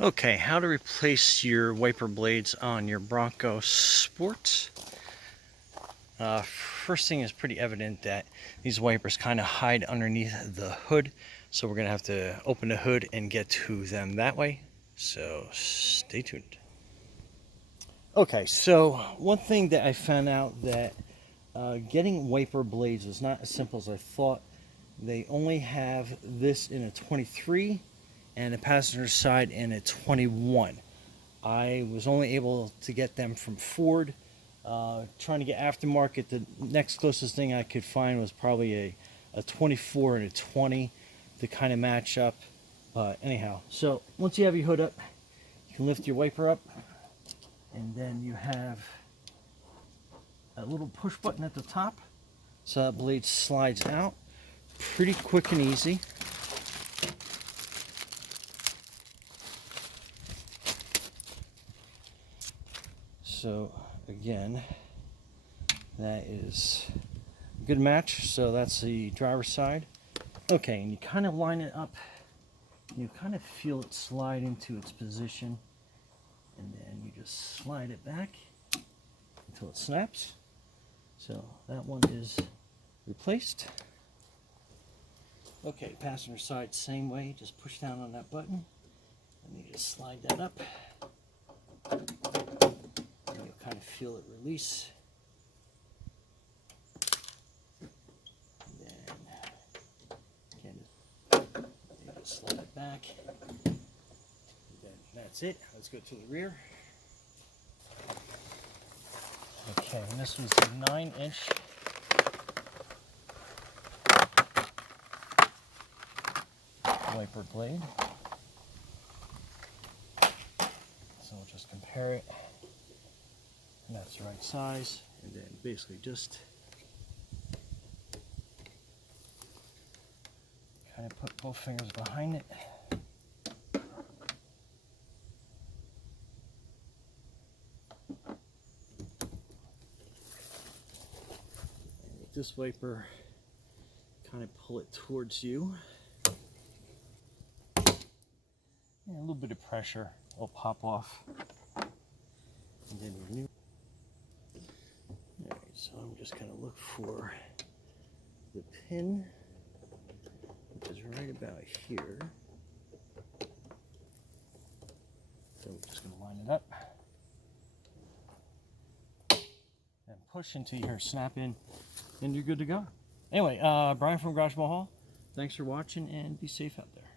Okay, how to replace your wiper blades on your Bronco Sport. First thing is pretty evident that these wipers kind of hide underneath the hood, so we're going to have to open the hood and get to them that way, so stay tuned. Okay, so one thing that I found out that getting wiper blades was not as simple as I thought. They only have this in a 23 and the passenger side in a 21. I was only able to get them from Ford. Trying to get aftermarket, the next closest thing I could find was probably a 24 and a 20 to kind of match up. Anyhow, so once you have your hood up, you can lift your wiper up, and then you have a little push button at the top, so that blade slides out pretty quick and easy. So again, that is a good match. So that's the driver's side. Okay, and you kind of line it up. You kind of feel it slide into its position, and then you just slide it back until it snaps. So that one is replaced. Okay, passenger side, same way. Just push down on that button, and you just slide that up. You'll kind of feel it release. And then again, you just slide it back. And then that's it. Let's go to the rear. Okay, and this was the 9-inch wiper blade. So we'll just compare it. And that's the right size, and then basically just kind of put both fingers behind it. And with this wiper, kind of pull it towards you. And a little bit of pressure will pop off. And then renew. Alright, so I'm just going to look for the pin, which is right about here. So we're just going to line it up and push until you hear snap in, and you're good to go. Anyway, Brian from Garage Hall, thanks for watching, and be safe out there.